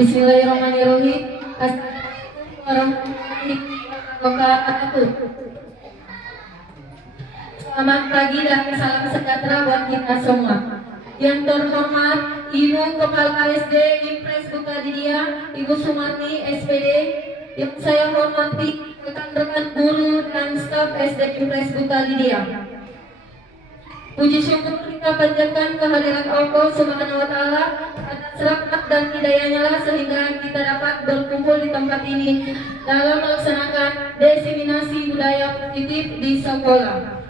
Bismillahirrahmanirrahim. Assalamualaikum warahmatullahi wabarakatuh. Selamat pagi dan salam sejahtera buat kita semua. Yang terhormat Ibu Kepala SD Impres Bukadidia, Ibu Sumarni SPD. Yang saya hormati rekan-rekan guru dan staf SD Impres Bukadidia. Puji syukur kita panjatkan kehadirat Allah Subhanahu wa Ta'ala atas rahmat dan hidayahnya lah sehingga kita dapat berkumpul di tempat ini dalam melaksanakan diseminasi budaya positif di sekolah.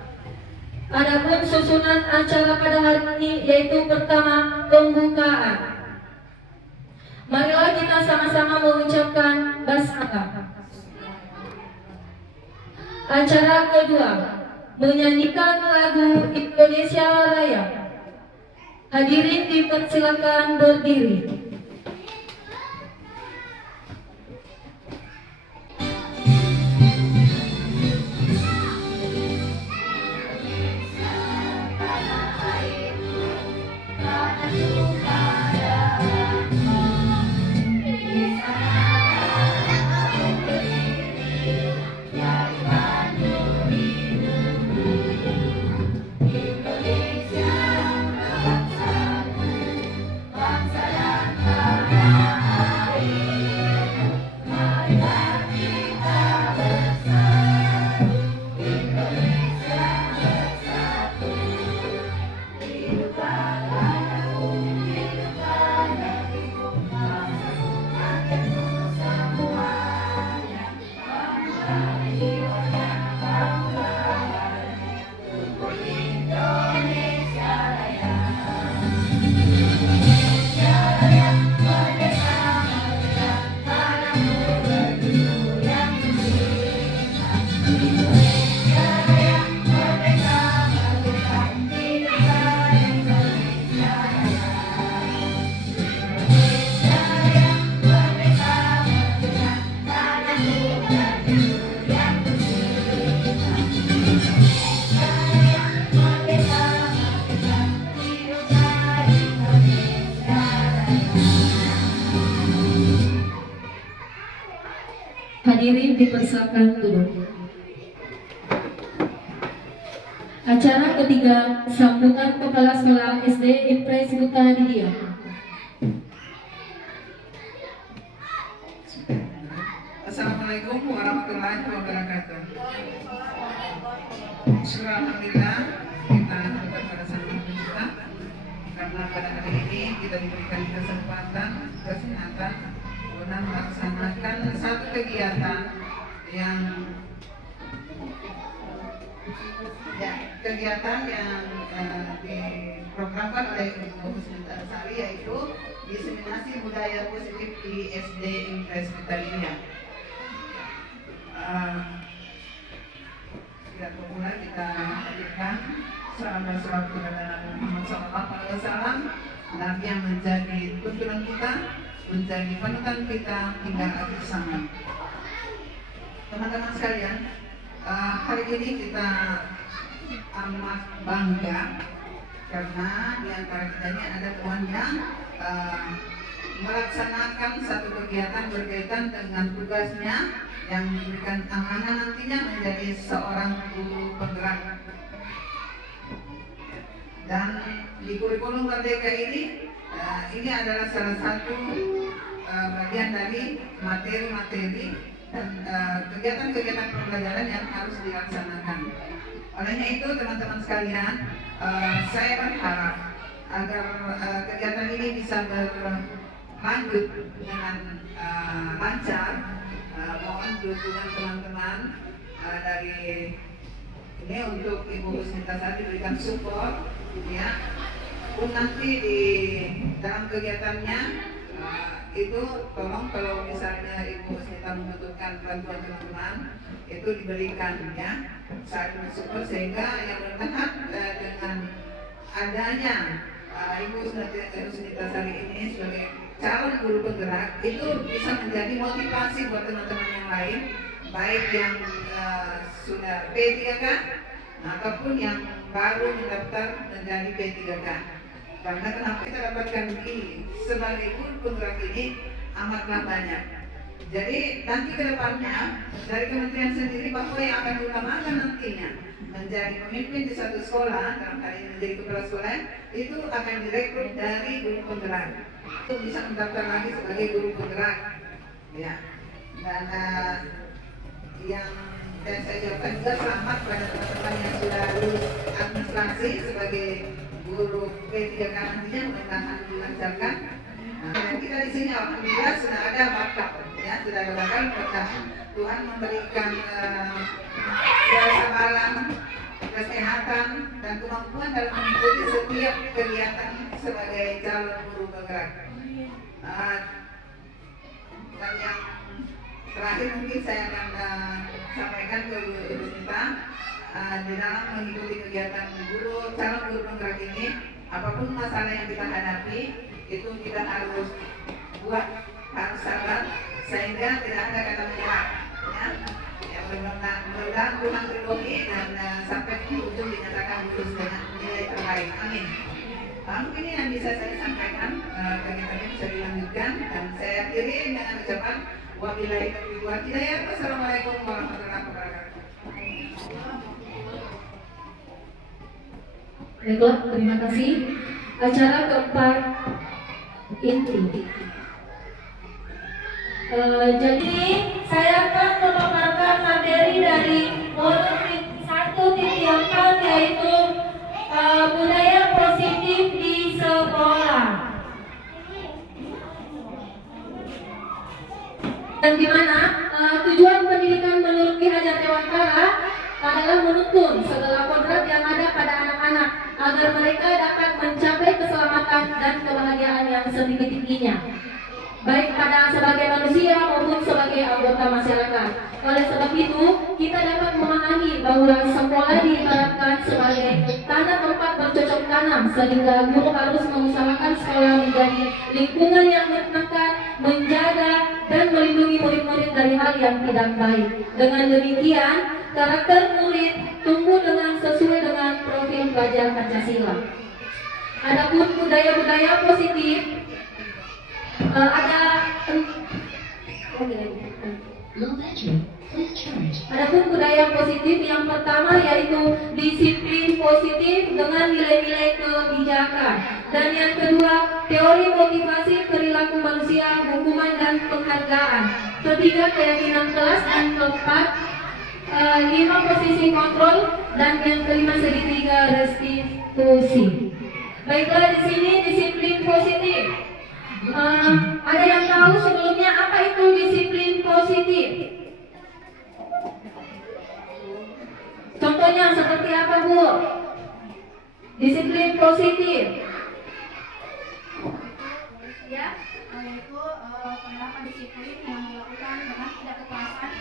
Adapun susunan acara pada hari ini yaitu pertama pembukaan. Marilah kita sama-sama mengucapkan basmalah. Acara kedua, menyanyikan lagu Indonesia Raya. Hadirin dipersilakan berdiri. Hadirin dipersilakan duduk. Acara ketiga, sambutan Kepala Sekolah SD Impres Bukadidia. Assalamualaikum warahmatullahi wabarakatuh. Alhamdulillah kita berkat pada Sang Pencipta karena pada hari ini kita diberikan kesempatan, kesehatan untuk melaksanakan satu kegiatan yang diprogramkan oleh Ibu Husnitarsari, yaitu diseminasi budaya positif di SD Impres Bukadidia. Tidak pemula kita hadirkan salam kepada Muhammad SAW, Nabi yang menjadi tuntunan kita, menjadi panutan kita hingga akhir zaman. Teman-teman sekalian, hari ini kita amat bangga karena di antara kita ini ada teman yang melaksanakan satu kegiatan berkaitan dengan tugasnya yang diberikan amanah nantinya menjadi seorang guru penggerak. Dan di kurikulum Merdeka ini adalah salah satu bagian dari materi-materi dan kegiatan-kegiatan pembelajaran yang harus dilaksanakan. Olehnya itu teman-teman sekalian, saya berharap agar kegiatan ini bisa berlanjut dengan lancar. Mohon dukungan teman-teman dari ini untuk Ibu Husnitarsari diberikan support, ya. Nanti di dalam kegiatannya itu tolong kalau misalnya Ibu Husnita membutuhkan bantuan teman-teman itu diberikan, ya, saat bersyukur sehingga yang bermanfaat dengan adanya Ibu Husnitarsari ini sebagai calon guru penggerak itu bisa menjadi motivasi buat teman-teman yang lain, baik yang sudah P3K ataupun yang baru mendaftar menjadi P3K. Karena kenapa kita dapatkan ini sebagai guru penggerak ini amatlah banyak. Jadi nanti ke depannya dari kementerian sendiri bahwa yang akan diutamakan nantinya menjadi pemimpin di satu sekolah, dalam hal ini menjadi kepala sekolah, itu akan direkrut dari guru penggerak. Itu bisa mendaftar lagi sebagai guru penggerak, ya. Dan dan saya ucapkan juga selamat pada teman-teman yang sudah lulus administrasi sebagai guru P3K nantinya, mudah-mudahan dilancarkan. Dan kita di sini alhamdulillah sudah ada bakat, ya, sudah ada bakat. Tuhan memberikan kesabaran, kesehatan, dan kemampuan dalam mengikuti setiap kegiatan sebagai calon guru penggerak. Dan yang terakhir mungkin saya akan sampaikan ke Ibu Sinta, di dalam mengikuti kegiatan calon guru penggerak ini, apapun masalah yang kita hadapi, itu kita harus harus sabar, sehingga tidak ada kata menyerah. Ya, mudah-mudahan Tuhan ridhoi dan sampai di ujung dinyatakan lulus dengan nilai terbaik. Amin. Mungkin ini yang bisa saya sampaikan, kegiatannya bisa dilanjutkan, dan saya akhiri dengan ucapan wabillahi taufiq wal hidayah. Wassalamualaikum warahmatullahi wabarakatuh. Baiklah, terima kasih. Acara keempat inti. Jadi saya akan memaparkan materi dari modul 1.4, yaitu budaya positif di sekolah. Dan di mana tujuan pendidikan menurut Ki Hajar Dewantara adalah menuntun segala kodrat yang ada pada anak-anak agar mereka dapat mencapai keselamatan dan kebahagiaan yang setinggi-tingginya, baik pada sebagai manusia maupun sebagai anggota masyarakat. Oleh sebab itu, kita dapat memahami bahwa sekolah diibaratkan sebagai tanah tempat bercocok tanam, sehingga guru harus mengusahakan sekolah menjadi lingkungan yang menyenangkan, menjaga dan melindungi murid-murid dari hal yang tidak baik. Dengan demikian, karakter murid tumbuh sesuai dengan profil pelajar Pancasila. Adapun budaya-budaya positif, adapun budaya positif yang pertama yaitu disiplin positif dengan nilai-nilai kebijakan, dan yang kedua teori motivasi perilaku manusia, hukuman dan penghargaan, ketiga keyakinan kelas, dan keempat 5 posisi kontrol, dan yang kelima segitiga restitusi. Baiklah, di sini disiplin positif. Ada yang tahu sebelumnya apa itu disiplin positif? Contohnya seperti apa, Bu? Disiplin positif. Ya, yaitu penerapan disiplin yang dilakukan dengan tidak kekerasan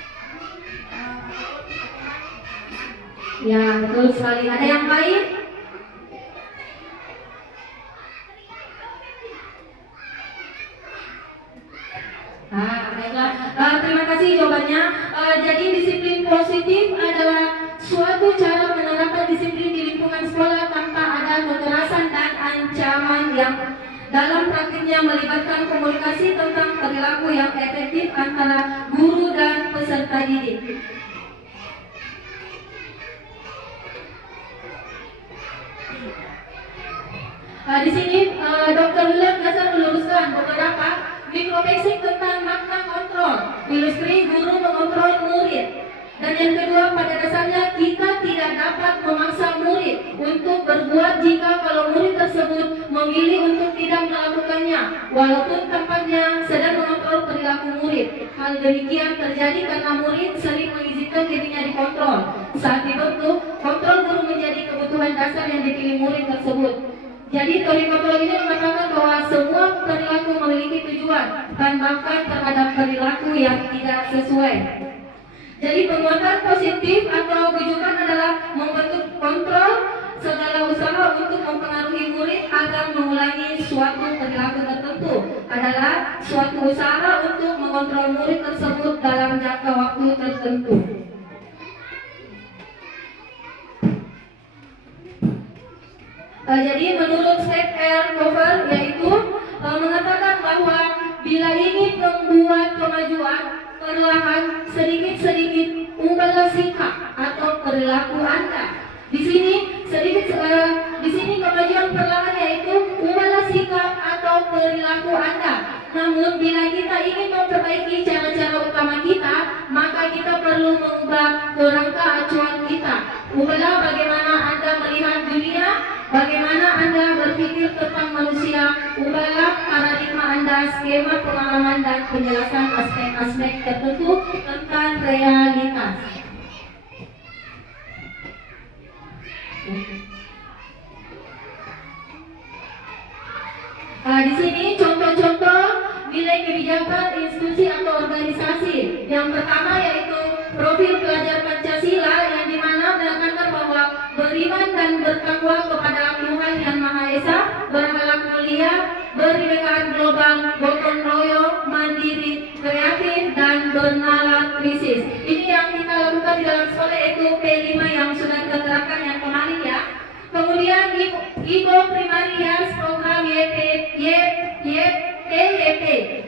ataupun hukuman. Ya, betul sekali. Ada yang lain? Baiklah. Terima kasih jawabannya. Jadi disiplin positif adalah suatu cara menerapkan disiplin di lingkungan sekolah tanpa ada kekerasan dan ancaman, yang dalam praktiknya melibatkan komunikasi tentang perilaku yang efektif antara guru dan peserta didik. Di sini Dr. William Gasar meluruskan beberapa mikrobasic tentang makna kontrol. Ilustri guru mengontrol murid. Dan yang kedua, pada dasarnya kita tidak dapat memaksa murid untuk berbuat jika kalau murid tersebut memilih untuk tidak melakukannya, walaupun tempatnya sedang mengontrol perilaku murid. Hal demikian terjadi karena murid sering mengizinkan dirinya dikontrol. Saat dibentuk, kontrol guru menjadi kebutuhan dasar yang dipilih murid tersebut. Jadi teori kontrol ini mengatakan bahwa semua perilaku memiliki tujuan dan bahkan terhadap perilaku yang tidak sesuai. Jadi penguatan positif atau bujukan adalah membentuk kontrol segala usaha untuk mempengaruhi murid agar mengulangi suatu perilaku tertentu adalah suatu usaha untuk mengontrol murid tersebut dalam jangka waktu tertentu. Jadi menurut Steve R. Cover, yaitu mengatakan bahwa bila ingin membuat kemajuan perlahan sedikit-sedikit ubahlah sikap atau perilaku Anda. Di sini kemajuan perlahan yaitu ubahlah sikap atau perilaku Anda. Namun bila kita ingin memperbaiki cara-cara utama kita, maka kita perlu mengubah kerangka acuan kita. Ubahlah bagaimana Anda melihat dunia, bagaimana Anda berpikir tentang manusia. Ubahlah paradigma Anda, skema pengalaman dan penjelasan aspek-aspek tertentu tentang realitas. Di sini contoh-contoh nilai kebijakan institusi atau organisasi. Yang pertama yaitu profil pelajar Pancasila, yang dimana menekankan bahwa beriman dan bertakwa kepada Tuhan Yang Maha Esa, berakhlak mulia, beribadah global, gotong royong, mandiri, kreatif, dan bernalar krisis. Ini yang kita lakukan di dalam sekolah, yaitu P5 yang sudah kita terapkan yang kemarin ya. Kemudian IPO Primarias program YP,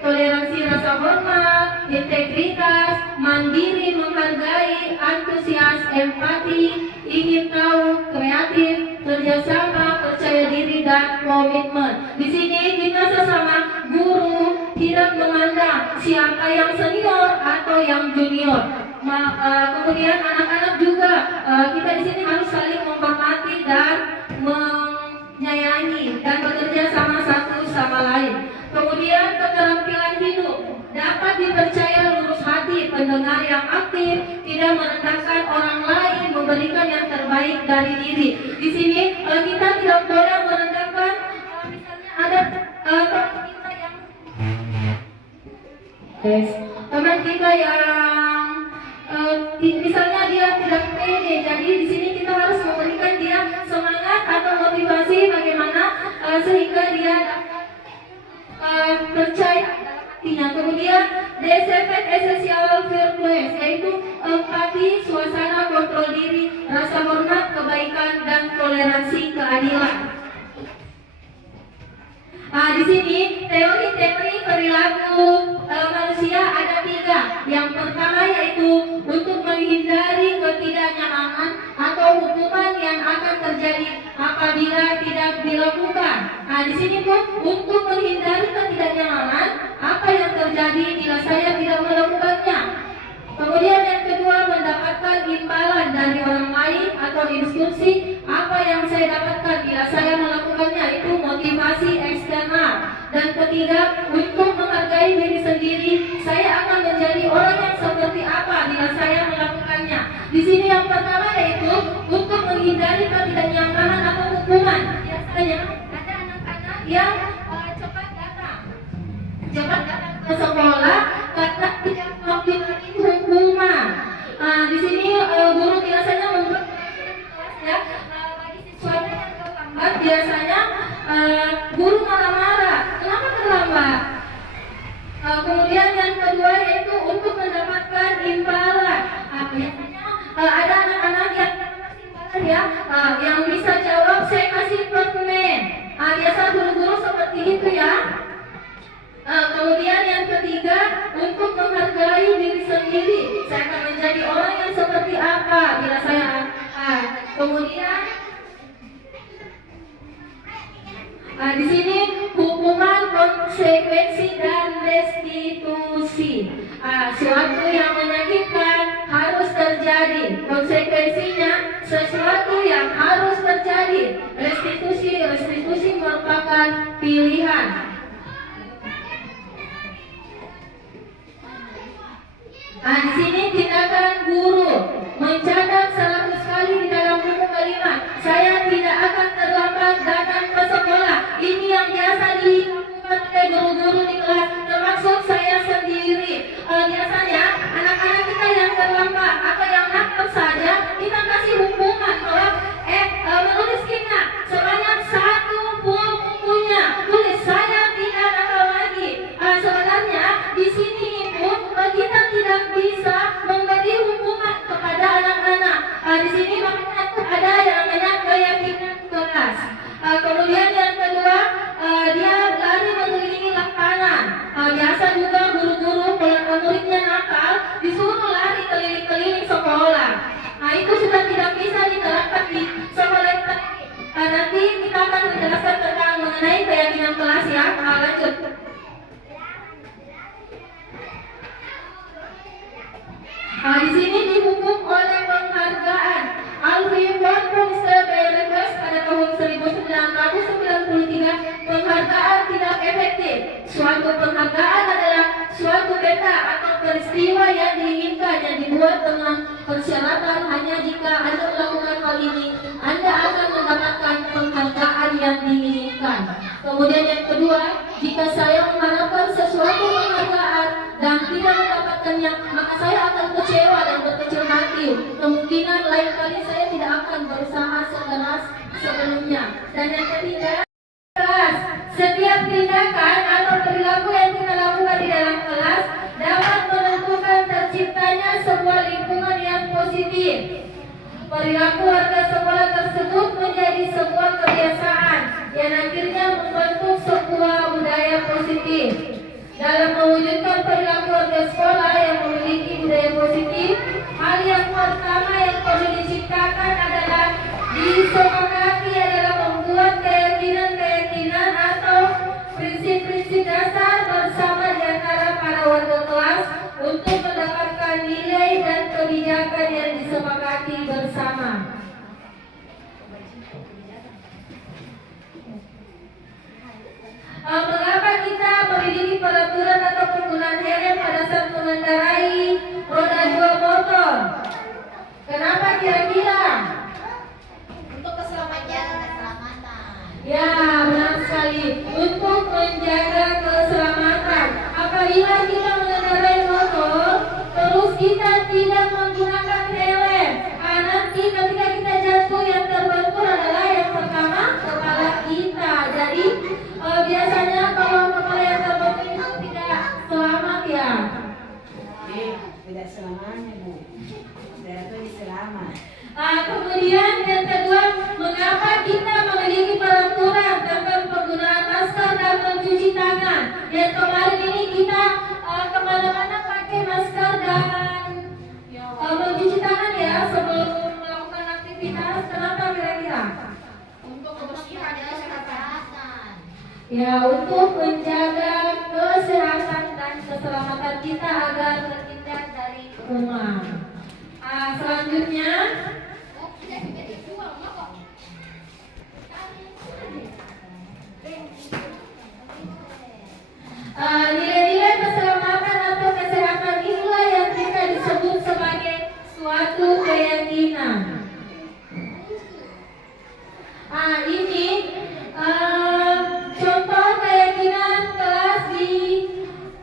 toleransi rasa hormat, integritas, mandiri, menghargai, antusias, empati, ingin tahu, kreatif, kerjasama, percaya diri, dan komitmen. Di sini kita sesama guru tidak memandang siapa yang senior atau yang junior. Kemudian anak-anak juga kita di sini harus saling menghormati dan menyayangi dan bekerja sama satu sama lain. Kemudian keterampilan hidup dapat dipercaya, lurus hati, pendengar yang aktif, tidak merendahkan orang lain, memberikan yang terbaik dari diri. Di sini kita tidak boleh merendahkan, misalnya ada teman kita yang misalnya dia tidak pede, jadi di sini kita harus memberikan dia semangat atau motivasi bagaimana sehingga dia percaya hatinya. Kemudian DSFT Essential Virtues, yaitu empati, suasana, kontrol diri, rasa hormat, kebaikan, dan toleransi keadilan. Di sini teori-teori perilaku manusia ada 3. Yang pertama yaitu untuk menghindari ketidaknyamanan atau hukuman yang akan terjadi apabila tidak dilakukan. Di sini pun untuk menghindari ketidaknyamanan apa yang terjadi bila saya tidak melakukannya. Kemudian yang kedua, mendapatkan imbalan dari orang lain atau instruksi apa yang saya dapatkan bila saya melakukannya, itu motivasi eksternal. Dan ketiga, untuk menghargai diri sendiri, saya akan menjadi orang yang seperti apa bila saya melakukannya. Di sini yang pertama yaitu untuk menghindari ketidaknyamanan atau hukuman. Biasanya ada anak-anak yang cepat datang ke sekolah karena tidak menghindari hukuman. Di sini guru biasanya membuat ya bagi siswanya yang terlambat, biasanya guru marah-marah. Kenapa terlambat? Kemudian yang kedua yaitu untuk mendapatkan imbalan. Biasanya ada anak-anak yang dapat imbalan ya, yang bisa jawab saya kasih permen. Biasa guru-guru seperti itu ya. Kemudian yang ketiga, untuk menghargai diri sendiri. Saya akan menjadi orang yang seperti apa bila saya kemudian di sini hukuman, konsekuensi, dan restitusi. Suatu yang menyakitkan harus terjadi. Konsekuensinya sesuatu yang harus terjadi. Restitusi merupakan pilihan. Di sini tindakan guru mencatat 100 kali di dalam buku kalimat, saya tidak akan terlambat datang ke sekolah. Ini yang biasa dilakukan oleh guru-guru di kelas, termasuk saya sendiri. Biasanya anak-anak kita yang terlambat atau yang nakal saja kita kasih hukuman bahwa menulis kita sebanyak 1 bukunya, tulis saya tidak nakal lagi. Sebenarnya di sini pun kita tidak bisa sudah tidak bisa diterapkan di sekolah ini. Nanti kita akan menjelaskan tentang mengenai keyakinan kelas ya. Lanjut. Di sini dihukum oleh penghargaan Alfred Poster Request pada tahun 1993. Penghargaan tidak efektif. Suatu penghargaan adalah suatu beta atau peristiwa yang diinginkan yang dibuat dengan persyaratan hanya jika Anda melakukan hal ini, Anda akan mendapatkan penghargaan yang diinginkan. Kemudian yang kedua, jika saya mengharapkan sesuatu penghargaan dan tidak mendapatkannya, maka saya akan kecewa dan berkecil hati. Kemungkinan lain kali saya tidak akan berusaha sekeras sebelumnya. Dan yang ketiga, kelas. Setiap tindakan atau perilaku yang kita lakukan di dalam kelas dapat menentukan terciptanya sebuah lingkungan yang positif. Perilaku warga sekolah tersebut menjadi sebuah kebiasaan yang akhirnya membentuk sebuah budaya positif. Dalam mewujudkan perilaku warga sekolah yang memiliki budaya positif, hal yang pertama yang perlu diciptakan adalah disepakati adalah membuat keyakinan-keyakinan atau prinsip-prinsip dasar bersama di antara para warga kelas untuk mendapatkan nilai dan kebijakan yang disepakati bersama. Mengapa kita memiliki peraturan atau penggunaan helm pada saat mengendarai roda 2 motor? Kenapa kira-kira? Untuk keselamatan. Ya, benar sekali. Untuk menjaga keselamatan. Apabila kita mengendarai motor, terus kita tidak menggunakan helm, nanti ketika kita jatuh yang terbentur adalah yang pertama kepala kita. Jadi biasanya kalau kepala yang terbentur itu tidak selamat ya. Tidak selamanya Bu. Saya tuh selamat. Kemudian yang kedua, mengapa kita memiliki peraturan tentang penggunaan masker dan mencuci tangan? Yang kemarin ini kita kemana-mana pakai masker dan mencuci tangan ya sebelum melakukan aktivitas. Kenapa kira-kira? Untuk kebersihan dan kesehatan. Ya, untuk menjaga kesehatan dan keselamatan kita agar terhindar dari kuman. Selanjutnya, nilai-nilai keselamatan atau kesehatan inilah yang kita disebut sebagai suatu keyakinan. Ini contoh keyakinan kelas di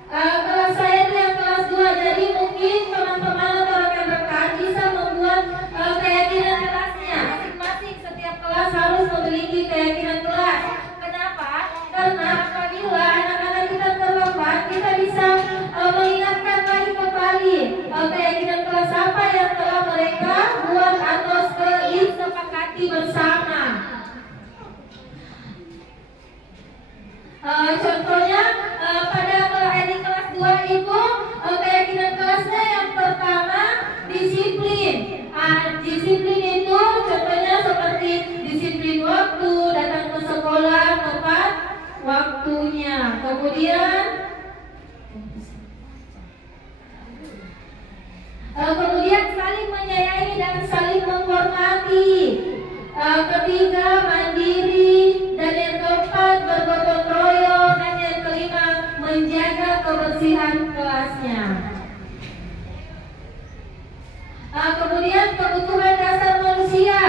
kelas saya itu yang kelas 2. Jadi mungkin teman-teman atau rekan-rekan bisa membuat keyakinan kelasnya masing-masing. Setiap kelas harus memiliki keyakinan kelas. Kenapa? Karena apabila anak-anak kita terlambat, kita bisa mengingatkan lagi kembali keyakinan kelas apa yang telah mereka buat atau disepakati bersama. Contohnya pada kelas 2 itu keyakinan kelasnya yang pertama disiplin. Disiplin itu contohnya seperti disiplin waktu, datang ke sekolah tepat waktunya. Kemudian saling menyayangi dan saling menghormati. Ketiga, mandiri. Dan yang keempat, bergotong royong. Dan yang kelima, menjaga kebersihan kelasnya. Kemudian kebutuhan dasar manusia.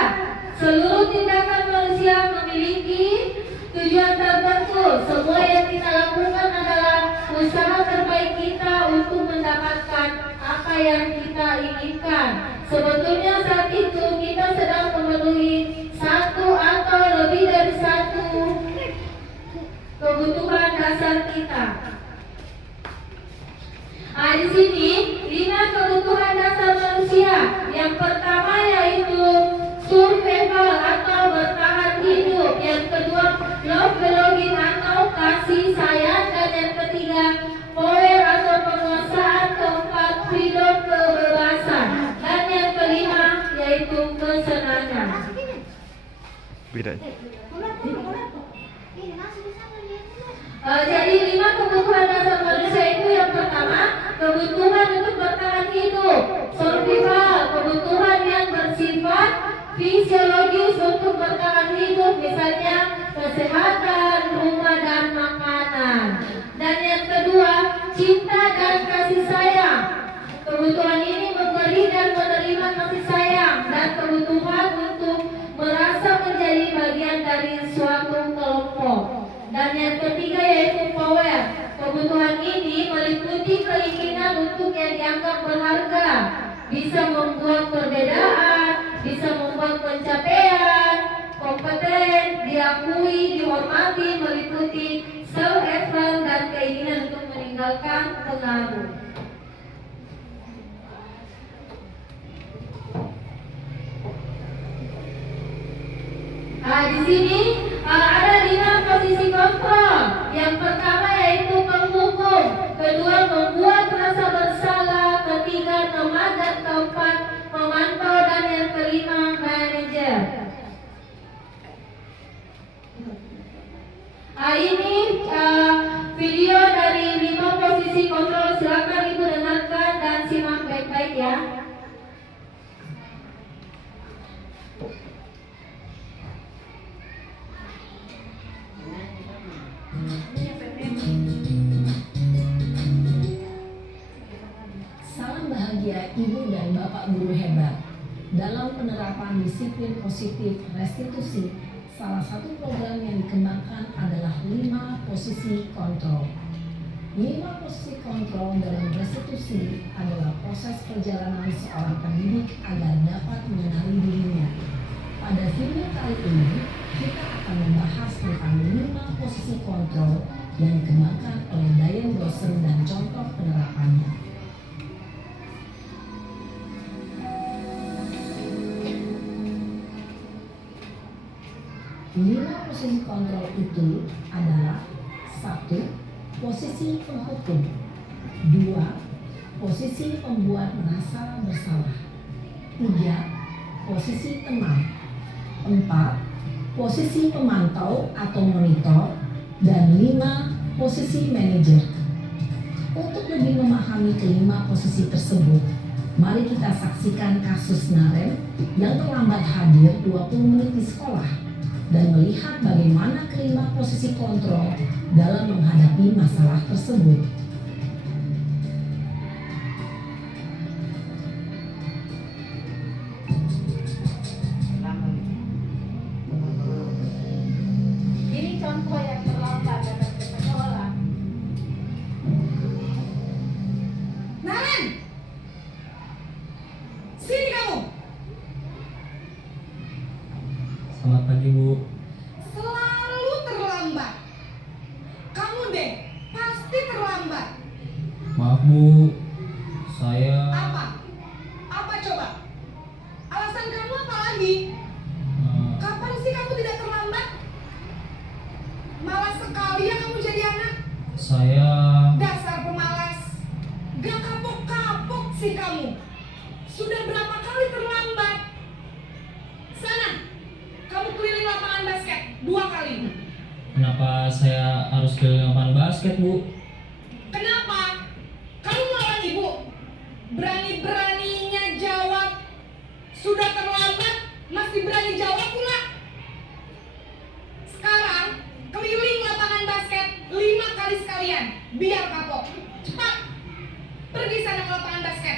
Seluruh tindakan manusia memiliki tujuan tertentu. Semua yang kita lakukan adalah usaha terbaik kita untuk mendapatkan apa yang kita inginkan. Sebetulnya saat itu kita sedang memenuhi satu atau lebih dari satu kebutuhan dasar kita. Di sini 5 kebutuhan dasar manusia. Yang pertama yaitu survival atau bertahan hidup. Yang kedua love belonging atau kasih sayang. Dan yang ketiga power atau penguasaan. Keempat freedom kebebasan. Dan yang kelima yaitu Beda. Jadi 5 kebutuhan dasar manusia itu yang pertama, kebutuhan untuk bertahan hidup, survival, kebutuhan yang bersifat fisiologis untuk bertahan hidup, misalnya kesehatan, rumah dan makanan. Dan yang kedua, cinta dan kasih sayang. Kebutuhan ini memberi dan menerima kasih sayang dan kebutuhan untuk merasa menjadi bagian dari suatu kelompok. Dan yang ketiga yaitu power. Kebutuhan ini meliputi keinginan untuk yang dianggap berharga, bisa membuat perbedaan, bisa membuat pencapaian, kompeten, diakui, dihormati, meliputi self-effort dan keinginan untuk meninggalkan pengaruh. Di sini ada 5 posisi kontrol. Yang pertama yaitu menghukum, kedua membuat rasa bersalah, ketiga teman, dan keempat memantau, dan yang kelima manajer. Ini video dari 5 posisi kontrol. Silakan Ibu dengarkan dan simak baik-baik ya. Salam bahagia Ibu dan Bapak Guru hebat. Dalam penerapan disiplin positif restitusi, salah satu program yang dikembangkan adalah 5 posisi kontrol. 5 posisi kontrol dalam restitusi adalah proses perjalanan seorang pendidik agar dapat mengenali dirinya. Pada video kali ini, kita akan membahas tentang 5 posisi kontrol yang dikembangkan oleh Diane Dawson dan contoh penerapannya. Lima posisi kontrol itu adalah 1. Posisi penghukum, 2. Posisi pembuat merasa bersalah, 3. Posisi teman, 4. Posisi pemantau atau monitor, dan 5. Posisi manajer. Untuk lebih memahami kelima posisi tersebut, mari kita saksikan kasus Naren yang terlambat hadir 20 menit di sekolah dan melihat bagaimana kelima posisi kontrol dalam menghadapi masalah tersebut. Ini contoh yang terlambat datang ke sekolah. Naren, sini kamu. Selamat pagi, Bu. Selalu terlambat. Kamu deh, pasti terlambat. Maaf, Bu. Saya Apa? Apa coba? Alasan kamu apa lagi? Kapan sih kamu tidak terlambat? Malas sekali ya kamu jadi anak. saya Dasar pemalas. Gak kapok-kapok sih kamu. Sudah berapa kali terlambat? Sana, kamu keliling lapangan basket 2 kali. kenapa saya harus keliling lapangan basket, Bu? Kenapa? Kamu melawan ibu. Berani-beraninya jawab. Sudah terlambat, masih berani jawab pula. Sekarang, keliling lapangan basket 5 kali sekalian. Biar kapok. Cepat. Pergi sana ke lapangan basket.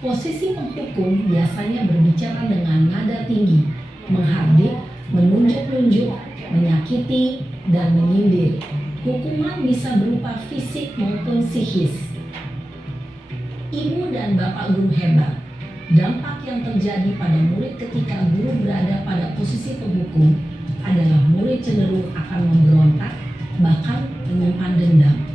Posisi penghukum biasanya berbicara dengan nada tinggi, menghardik, menunjuk-nunjuk, menyakiti, dan menyindir. Hukuman bisa berupa fisik maupun psikis. Ibu dan Bapak Guru hebat. Dampak yang terjadi pada murid ketika guru berada pada posisi penghukum adalah murid cenderung akan memberontak, bahkan menyimpan dendam.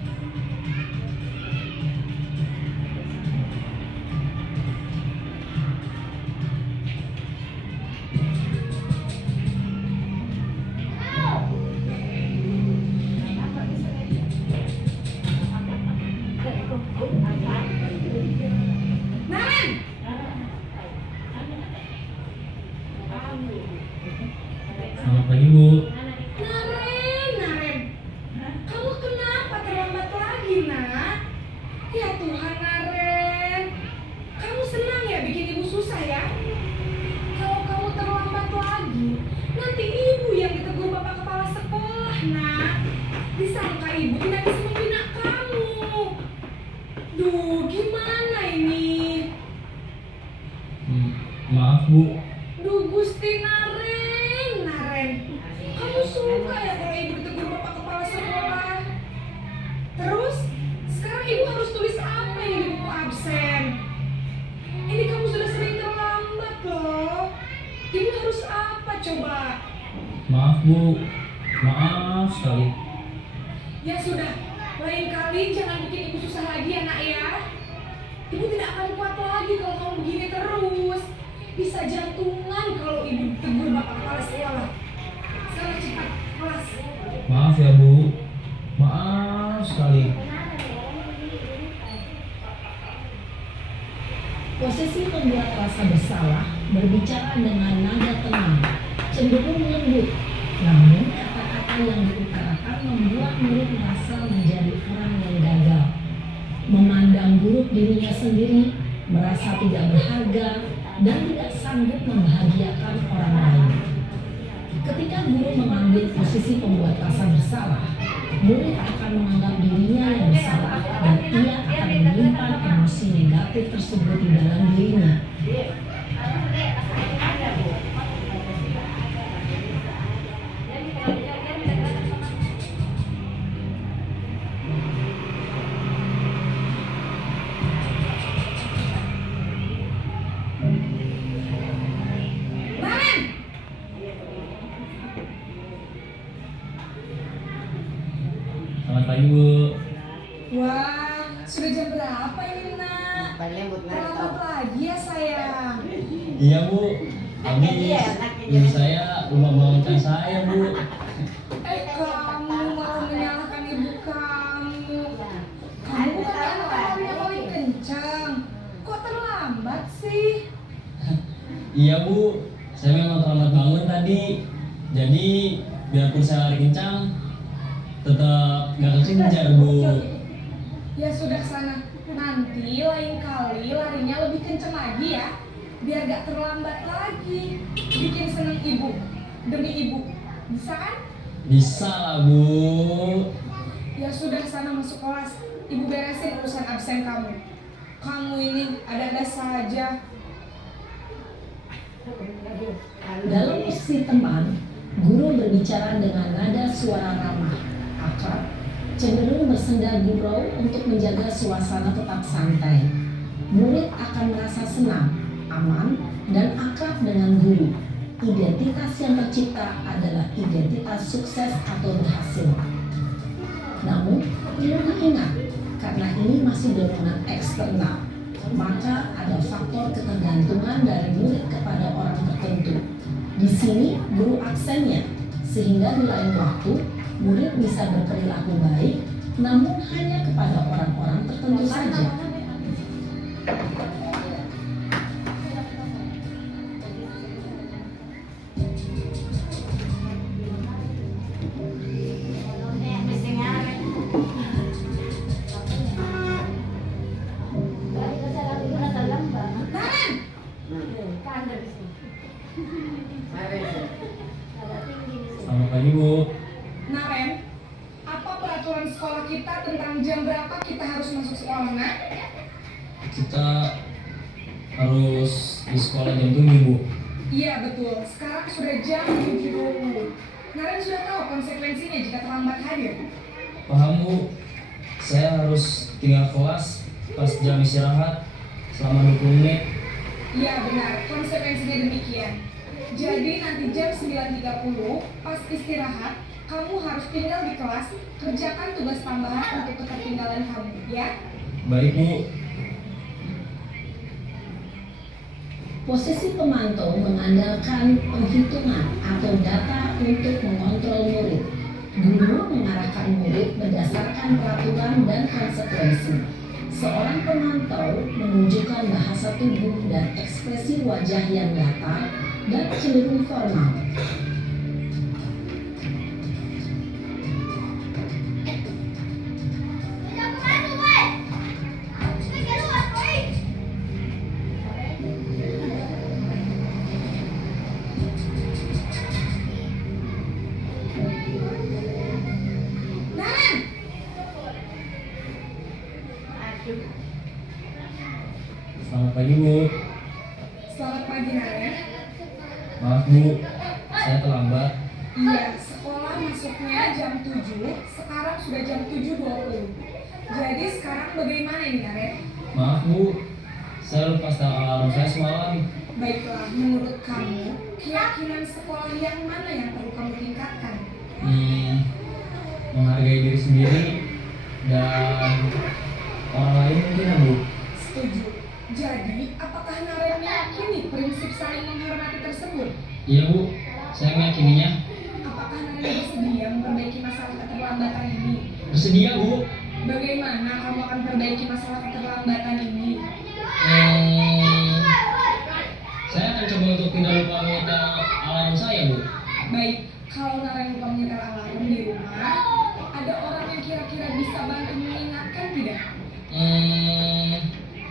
Naren, ibu tidak bisa membina kamu. Duh, gimana ini? Maaf Bu. Duh, Gusti Naren. Kamu suka ya kalau ibu ditegur bapak kepala sekolah? Terus, sekarang ibu harus tulis apa ini di buku absen? Ini kamu sudah sering terlambat loh. Ibu harus apa coba? Maaf Bu. Maaf sekali. Ya sudah, lain kali jangan bikin ibu susah lagi ya nak ya. Ibu tidak akan kuat lagi kalau kamu begini terus. Bisa jantungan kalau ibu tegur bapak kepala sekolah. Sekarang cepat, kelas. Maaf ya Bu. Maaf sekali. Posisi pembuat rasa bersalah berbicara dengan nada tenang, cenderung lembut. Namun kata-kata yang diutarakan membuat murid merasa menjadi orang yang gagal, memandang buruk dirinya sendiri, merasa tidak berharga, dan tidak sanggup membahagiakan orang lain. Ketika guru mengambil posisi pembuat rasa bersalah, murid akan menganggap dirinya yang bersalah dan ia akan menyimpan emosi negatif tersebut di dalam dirinya. Naren! Selamat pagi Bu. Wah, sudah jam berapa ini nak? Terlambat lagi ya sayang. Iya Bu. Habis ibu saya lupa bangunkan saya Bu. Kamu malah menyalahkan ibu kamu. Kamu bukan anak kamu yang paling kencang. Kok terlambat sih? Iya Bu. Saya memang terlambat bangun tadi. Jadi biarpun saya lari kencang, tetap gak kekejar Bu. Ya sudah sana. Nanti lain kali larinya lebih kencang lagi ya. Biar gak terlambat lagi. Bikin seneng ibu. Demi ibu. Bisa kan? Bisa lah Bu. Ya sudah sana masuk kelas. Ibu beresin urusan absen kamu. Kamu ini ada-ada saja. Dalam posisi teman, guru berbicara dengan nada suara ramah, akrab, cenderung bersenda gurau untuk menjaga suasana tetap santai. Murid akan merasa senang, aman, dan akrab dengan guru. Identitas yang tercipta adalah identitas sukses atau berhasil. Namun, perlu diingat, karena ini masih dorongan eksternal, maka ada faktor ketergantungan dari murid kepada orang tertentu. Di sini guru aksennya, sehingga di lain waktu murid bisa berperilaku baik, namun hanya kepada orang-orang tertentu saja. Selamat pagi Bu. Naren, apa peraturan sekolah kita tentang jam berapa kita harus masuk sekolah, nak? Kita harus di sekolah jam 7 Bu. Iya betul, sekarang sudah jam 7.20. Naren sudah tahu konsekuensinya jika terlambat hadir. Paham Bu. Saya harus tinggal kelas pas jam istirahat selama 20 menit. Iya benar, konsekuensinya demikian. Jadi nanti jam 9.30 pas istirahat, kamu harus tinggal di kelas, kerjakan tugas tambahan untuk ketertinggalan kamu, ya? Baik Bu. Posisi pemantau mengandalkan penghitungan atau data untuk mengontrol murid. Guru mengarahkan murid berdasarkan peraturan dan konsekuensi. Seorang pemantau menunjukkan bahasa tubuh dan ekspresi wajah yang datar dan cenderung formal. Naren, pagi Bu. Selamat pagi Naren. Maaf Bu, saya terlambat. Iya, sekolah masuknya jam 7, sekarang sudah jam 7.20. Jadi sekarang bagaimana ini Naren? Maaf Bu, saya lupa start alarm saya semalam. Baiklah, menurut kamu, keyakinan sekolah yang mana yang perlu kamu tingkatkan? Menghargai diri sendiri dan orang lain mungkin ya Bu. Setuju. Jadi, apakah Naren meyakini prinsip saling menghormati tersebut? Iya Bu, saya meyakininya. Apakah Naren bersedia memperbaiki masalah keterlambatan ini? Bersedia Bu. Bagaimana kamu akan perbaiki masalah keterlambatan ini? Saya akan coba untuk tidak lupa menyetel alarm saya Bu. Baik, kalau Naren lupa menyetel alarm di rumah, ada orang yang kira-kira bisa bantu mengingatkan tidak?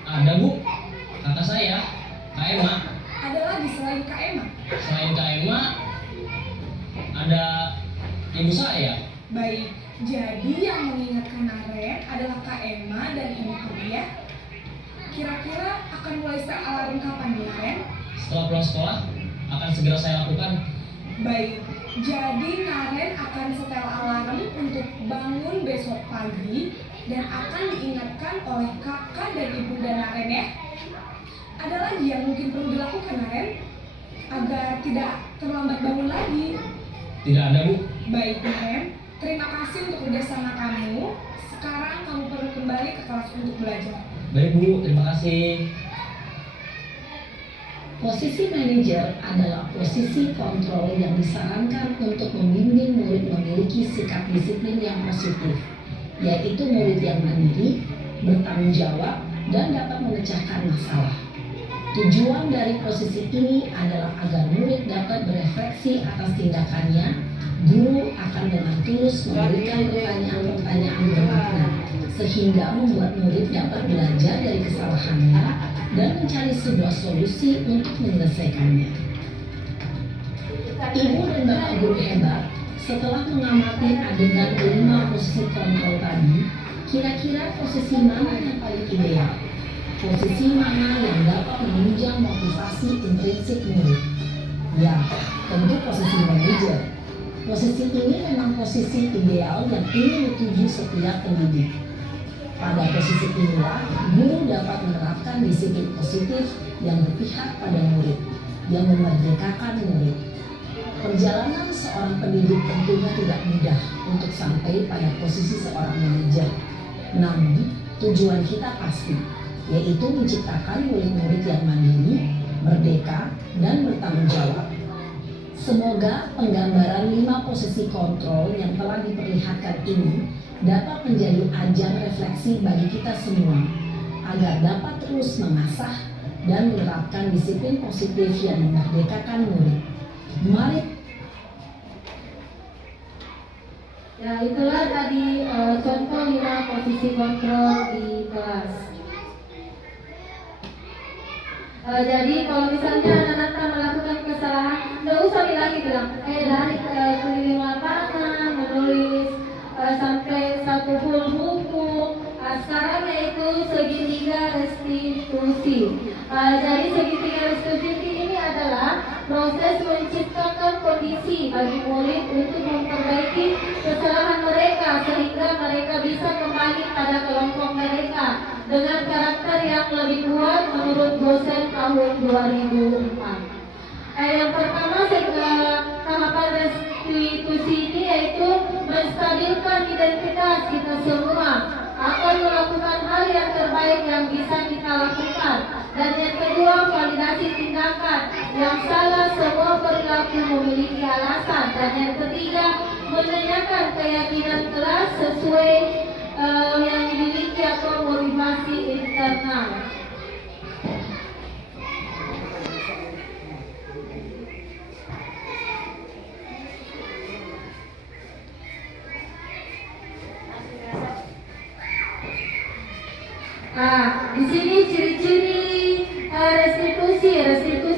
Ada Bu, kakak saya, Kak Emma. Ada lagi selain Kak Emma? Selain Kak Emma, ada ibu saya. Baik, jadi yang mengingatkan Naren adalah Kak Emma dan ibu kamu ya? Kira-kira akan mulai setel alarm kapan nih Naren? Setelah pulang sekolah, akan segera saya lakukan. Baik, jadi Naren akan setel alarm untuk bangun besok pagi dan akan diingatkan oleh kakak dan ibu dan Naren ya. Ada lagi yang mungkin perlu dilakukan Naren agar tidak terlambat bangun lagi. Tidak ada Bu. Baik Naren, terima kasih untuk kerjasama kamu. Sekarang kamu perlu kembali ke kelas untuk belajar. Baik Bu, terima kasih. Posisi manajer adalah posisi kontrol yang disarankan untuk membimbing murid memiliki sikap disiplin yang positif, yaitu murid yang mandiri, bertanggung jawab, dan dapat memecahkan masalah. Tujuan dari posisi ini adalah agar murid dapat berefleksi atas tindakannya. Guru akan dengan tulus memberikan pertanyaan-pertanyaan bermakna, sehingga membuat murid dapat belajar dari kesalahannya dan mencari sebuah solusi untuk menyelesaikannya. Ibu dan Bapak guru hebat, setelah mengamati adegan kelima posisi kontrol tadi, kira-kira posisi mana yang paling ideal? Posisi mana yang dapat menunjang motivasi intrinsik murid? Ya, tentu posisi manajer. Posisi ini memang posisi ideal yang ingin dituju setiap pendidik. Pada posisi inilah, guru dapat menerapkan disiplin positif yang berpihak pada murid, yang memerdekakan murid. Perjalanan seorang pendidik tentunya tidak mudah untuk sampai pada posisi seorang manajer. Namun, tujuan kita pasti, yaitu menciptakan murid-murid yang mandiri, merdeka, dan bertanggung jawab. Semoga penggambaran 5 posisi kontrol yang telah diperlihatkan ini dapat menjadi ajang refleksi bagi kita semua agar dapat terus mengasah dan menerapkan disiplin positif yang memerdekakan murid. Mari. Ya, itulah tadi contoh 5 posisi kontrol di kelas. Jadi kalau misalnya anak-anak melakukan kesalahan, nggak usah lagi bilang, lari keliling lapangan, menulis sampai 1 full buku. Sekarang yaitu segitiga restitusi. Jadi segitiga restitusi ini adalah proses menciptakan kondisi bagi murid untuk memperbaiki kesalahan mereka sehingga mereka bisa kembali pada kelompok mereka dengan karakter yang lebih kuat menurut dosen tahun 2004. Yang pertama tahapan restitusi ini yaitu menstabilkan identitas kita semua, akan melakukan hal yang terbaik yang bisa kita lakukan. Dan yang kedua, validasi tindakan. Yang salah, semua perilaku memiliki alasan. Dan yang ketiga, menanyakan keyakinan kelas sesuai yang dimiliki atau motivasi internal. Di sini ciri-ciri restitusi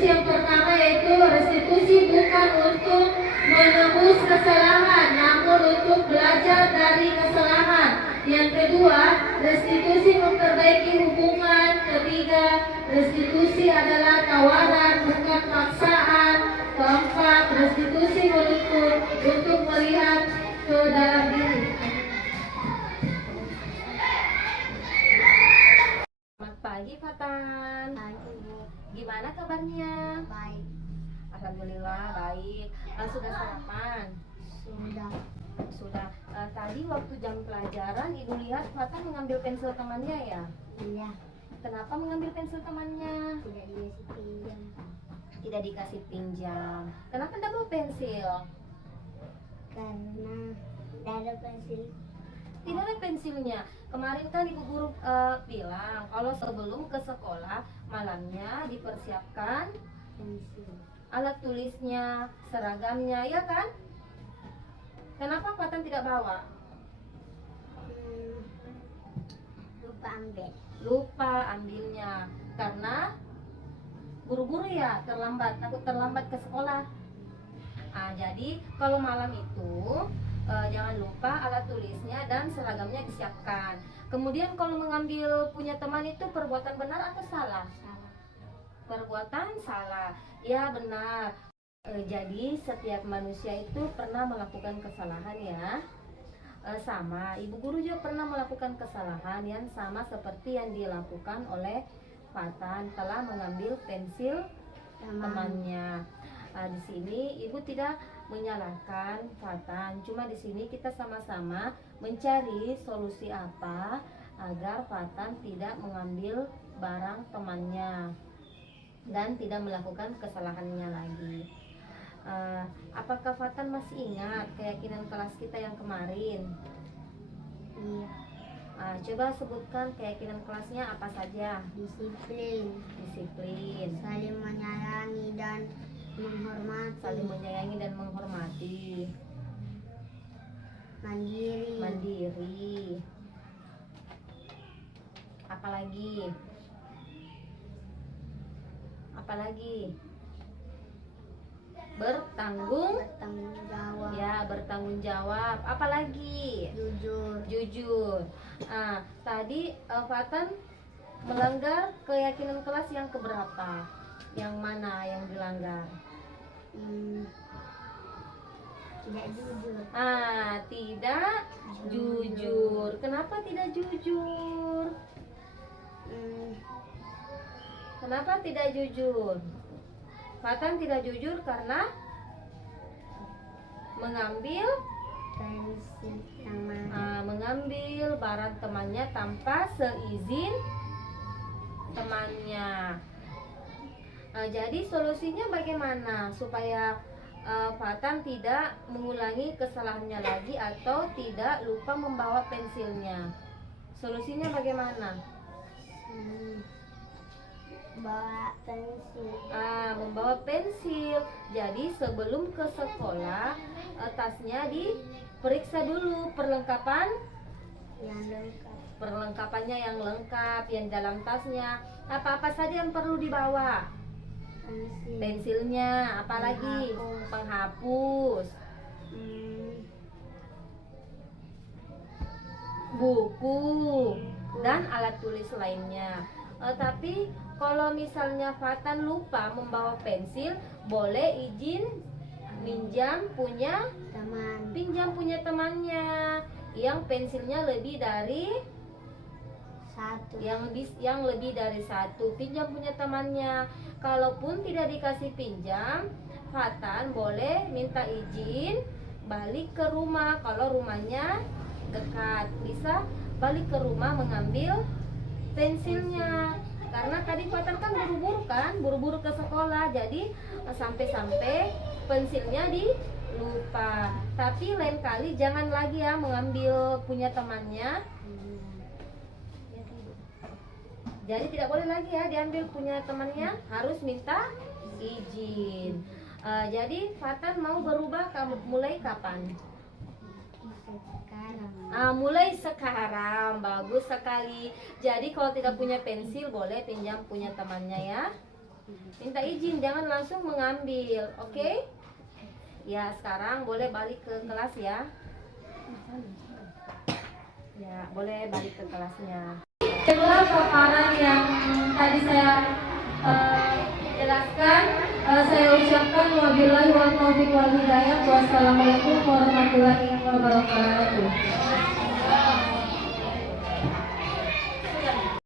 yang pertama yaitu restitusi bukan untuk menebus kesalahan, namun untuk belajar dari kesalahan. Yang kedua, restitusi memperbaiki hubungan. Ketiga, restitusi adalah tawaran bukan paksaan. Keempat, restitusi menuntut untuk melihat ke dalam diri. Selamat pagi Fatan. Pagi, Bu. Gimana kabarnya? Baik. Alhamdulillah baik. Sudah sarapan? Sudah. Sudah. Tadi waktu jam pelajaran Ibu lihat Fatan mengambil pensil temannya ya? Iya. Kenapa mengambil pensil temannya? Tidak dikasih pinjam. Tidak dikasih pinjam. Kenapa tidak bawa pensil? Karena tidak ada pensil. Tidak ada pensilnya. Kemarin kan Ibu guru bilang kalau sebelum ke sekolah malamnya dipersiapkan Pensil. alat tulisnya, seragamnya, ya kan? Kenapa Fatan tidak bawa? Lupa ambil. Lupa ambilnya karena buru-buru ya, terlambat, takut terlambat ke sekolah. Jadi kalau malam itu jangan lupa alat tulisnya dan seragamnya disiapkan. Kemudian kalau mengambil punya teman itu perbuatan benar atau salah? Salah. Perbuatan salah. Ya benar. Jadi setiap manusia itu pernah melakukan kesalahan ya. Sama ibu guru juga pernah melakukan kesalahan yang sama seperti yang dilakukan oleh Fatan, telah mengambil pensil temannya. Di sini ibu tidak menyalahkan Fatan, cuma di sini kita sama-sama mencari solusi apa agar Fatan tidak mengambil barang temannya dan tidak melakukan kesalahannya lagi. Apakah Fatan masih ingat keyakinan kelas kita yang kemarin? Iya. Coba sebutkan keyakinan kelasnya apa saja. Disiplin. Disiplin, Saling menyayangi dan menghormati. saling menyayangi dan menghormati, Mandiri. mandiri. Apalagi? Apalagi? Bertanggung Bertanggung jawab. ya, bertanggung jawab. Apalagi? Jujur. Jujur. Tadi Fatan melanggar keyakinan kelas yang keberapa? Yang mana yang dilanggar? Tidak jujur. Tidak jujur. Kenapa tidak jujur? Kenapa tidak jujur? Fatan tidak jujur karena mengambil Pensil yang mana? mengambil barang temannya tanpa seizin temannya. Jadi solusinya bagaimana supaya Fatan tidak mengulangi kesalahannya lagi atau tidak lupa membawa pensilnya? Solusinya bagaimana? Bawa pensil. Membawa pensil. Jadi sebelum ke sekolah tasnya diperiksa dulu perlengkapan Yang lengkap. perlengkapannya yang lengkap yang dalam tasnya. Apa-apa saja yang perlu dibawa? Pensil. Pensilnya, apalagi? Penghapus. Penghapus, buku, dan alat tulis lainnya. Tapi kalau misalnya Fatan lupa membawa pensil, boleh izin pinjam punya temannya yang pensilnya lebih dari Satu. yang lebih dari satu. Pinjam punya temannya. Kalaupun tidak dikasih pinjam, Fatan boleh minta izin balik ke rumah. Kalau rumahnya dekat, bisa balik ke rumah mengambil pensilnya. Karena tadi Fatan kan buru-buru ke sekolah, jadi sampai-sampai pensilnya dilupa. Tapi lain kali jangan lagi ya mengambil punya temannya. Jadi tidak boleh lagi ya diambil punya temannya, harus minta izin. Jadi Fatan mau berubah mulai kapan? Sekarang. Mulai sekarang, bagus sekali. Jadi kalau tidak punya pensil boleh pinjam punya temannya ya. Minta izin, jangan langsung mengambil, oke? Ya sekarang boleh balik ke kelas ya. Ya boleh balik ke kelasnya. Itulah paparan yang tadi saya jelaskan. Saya ucapkan wabillahi wal taufiq wal hidayah. Wassalamualaikum warahmatullahi wabarakatuh.